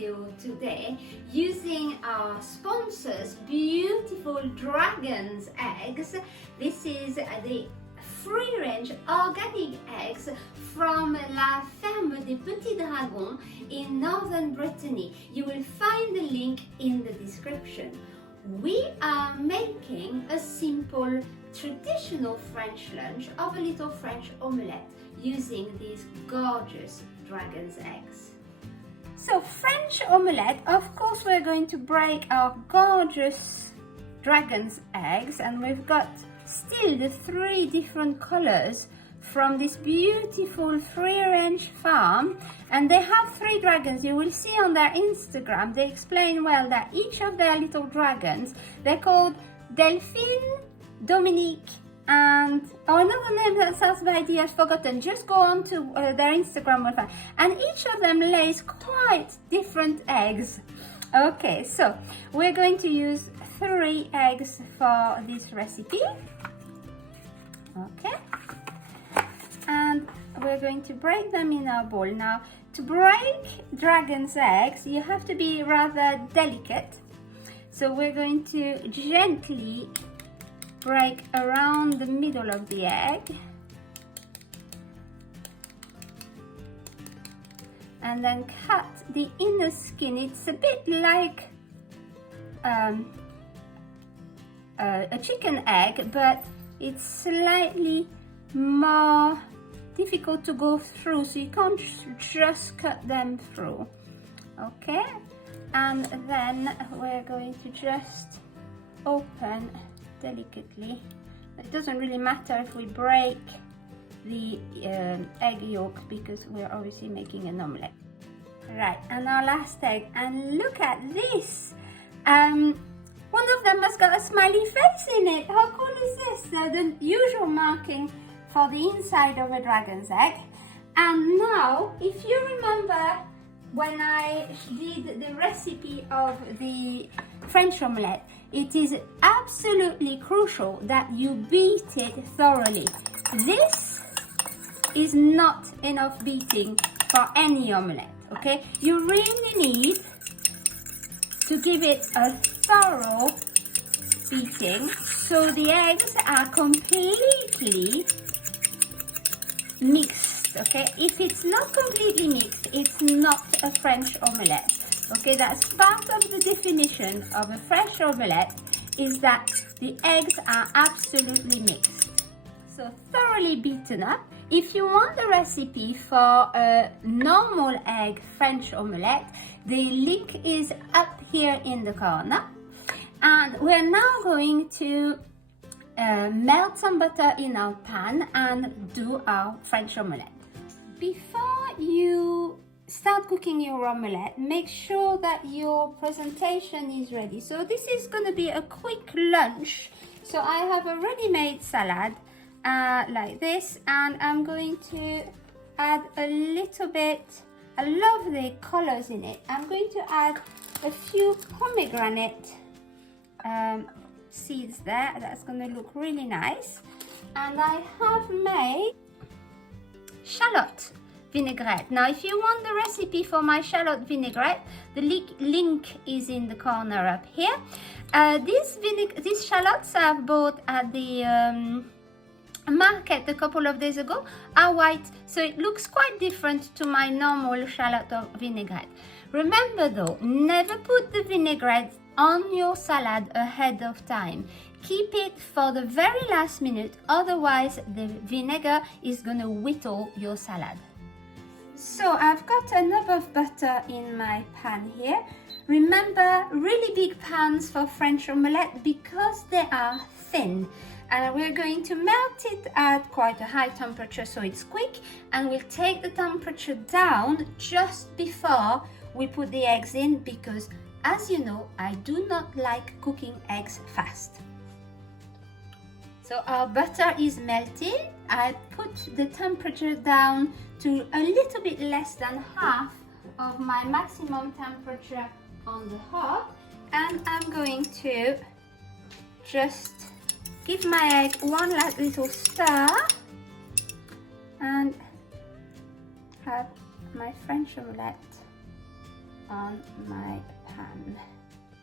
video today using our sponsors beautiful dragon's eggs. This is the free-range organic eggs from La Ferme des Petits Dragons in northern Brittany. You will find the link in the description. We are making a simple traditional French lunch of a little French omelette using these gorgeous dragon's eggs. So French omelette, of course we're going to break our gorgeous dragon's eggs, and we've got still the 3 different colors from this beautiful free-range farm, and they have 3 dragons. You will see on their Instagram, they explain well that each of their little dragons, they're called Delphine, Dominique, and another name that starts by D I've forgotten. Just go on to their Instagram profile, and each of them lays quite different eggs. Okay, so we're going to use 3 eggs for this recipe. Okay, and we're going to break them in our bowl. Now, to break dragon's eggs, you have to be rather delicate. So we're going to gently break around the middle of the egg, and then cut the inner skin. It's a bit like a chicken egg, but it's slightly more difficult to go through, so you can't just cut them through. Okay, and then we're going to just open delicately. It doesn't really matter if we break the egg yolk, because we're obviously making an omelette. Right, and our last egg, and look at this. One of them has got a smiley face in it. How cool is this? The usual marking for the inside of a dragon's egg. And now, if you remember when I did the recipe of the French omelette, it is absolutely crucial that you beat it thoroughly. This is not enough beating for any omelette, okay? You really need to give it a thorough beating so the eggs are completely mixed, okay? If it's not completely mixed, it's not a French omelette. Okay, that's part of the definition of a French omelette, is that the eggs are absolutely mixed. So thoroughly beaten up. If you want the recipe for a normal egg French omelette, the link is up here in the corner. And we're now going to melt some butter in our pan and do our French omelette. Before you start cooking your omelette, make sure that your presentation is ready. So this is going to be a quick lunch. So I have a ready-made salad like this, and I'm going to add a little bit. I love the colors in it. I'm going to add a few pomegranate seeds there. That's going to look really nice. And I have made shallot vinaigrette. Now, if you want the recipe for my shallot vinaigrette, the link is in the corner up here. These shallots I've bought at the market a couple of days ago are white, so it looks quite different to my normal shallot or vinaigrette. Remember though, never put the vinaigrette on your salad ahead of time. Keep it for the very last minute, otherwise the vinegar is going to whittle your salad. So I've got a knob of butter in my pan here. Remember, really big pans for French omelette because they are thin. And we're going to melt it at quite a high temperature so it's quick, and we'll take the temperature down just before we put the eggs in, because as you know, I do not like cooking eggs fast. So our butter is melted. I put the temperature down to a little bit less than half of my maximum temperature on the hob, and I'm going to just give my egg one last little stir and have my French omelette on my pan.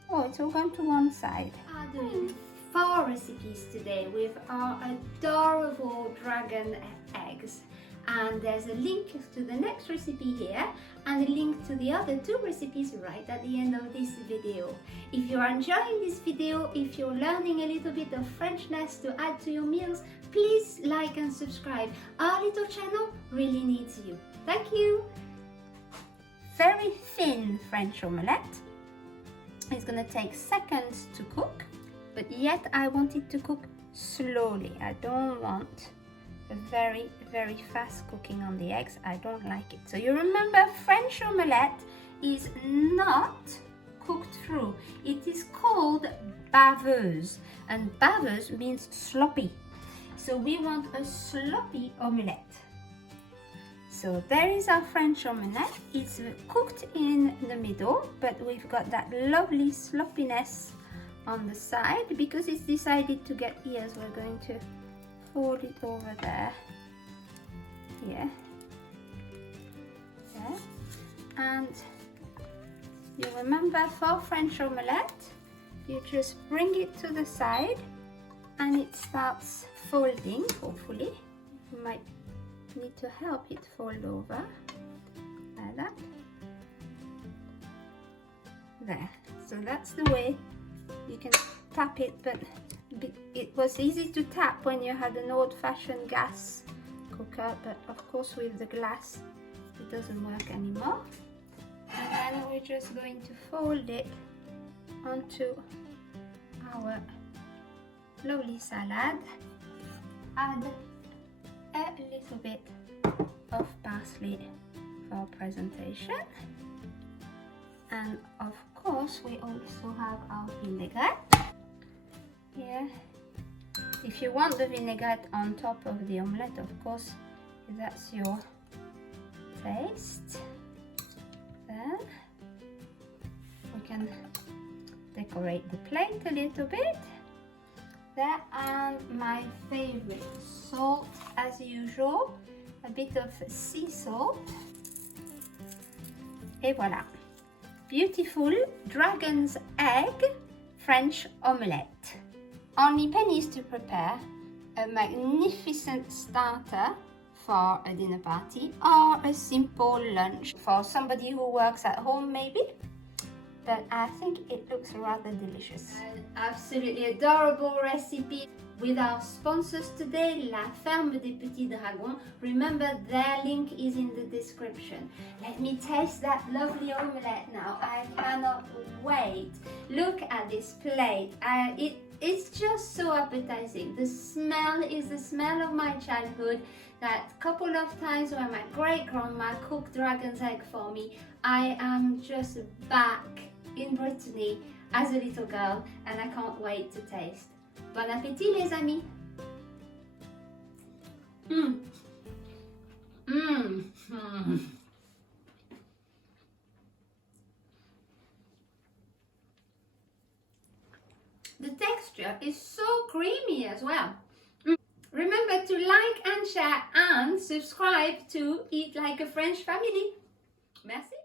Oh, it's all gone to one side. I'm doing 4 recipes today with our adorable dragon eggs. And there's a link to the next recipe here and a link to the other 2 recipes right at the end of this video. If you are enjoying this video, if you're learning a little bit of Frenchness to add to your meals, please like and subscribe. Our little channel really needs you. Thank you. Very thin French omelette. It's going to take seconds to cook, but yet I want it to cook slowly. I don't want a very fast cooking on the eggs. I don't like it. So you remember, French omelette is not cooked through. It is called baveuse, and baveuse means sloppy. So we want a sloppy omelette. So there is our French omelette. It's cooked in the middle, but we've got that lovely sloppiness on the side because it's decided to get ears. We're going to fold it over there, here, there, and you remember, for French omelette, you just bring it to the side and it starts folding. Hopefully, you might need to help it fold over like that. There. So that's the way you can tap it, but it was easy to tap when you had an old-fashioned gas cooker, but of course with the glass it doesn't work anymore. And then we're just going to fold it onto our lovely salad. Add a little bit of parsley for presentation, and of course we also have our vinaigrette here. If you want the vinaigrette on top of the omelette, of course, that's your taste. Then we can decorate the plate a little bit there, and my favorite salt, as usual, a bit of sea salt, et voilà, beautiful dragon's egg French omelette. Only pennies to prepare, a magnificent starter for a dinner party or a simple lunch for somebody who works at home maybe. But I think it looks rather delicious. An absolutely adorable recipe with our sponsors today, La Ferme des Petits Dragons. Remember, their link is in the description. Let me taste that lovely omelette now. I cannot wait. Look at this plate. It's just so appetizing. The smell is the smell of my childhood. That couple of times when my great-grandma cooked dragon's egg for me, I am just back in Brittany as a little girl, and I can't wait to taste. Bon appétit, les amis! The texture is so creamy as well. Remember to like and share and subscribe to Eat Like a French Family. Merci.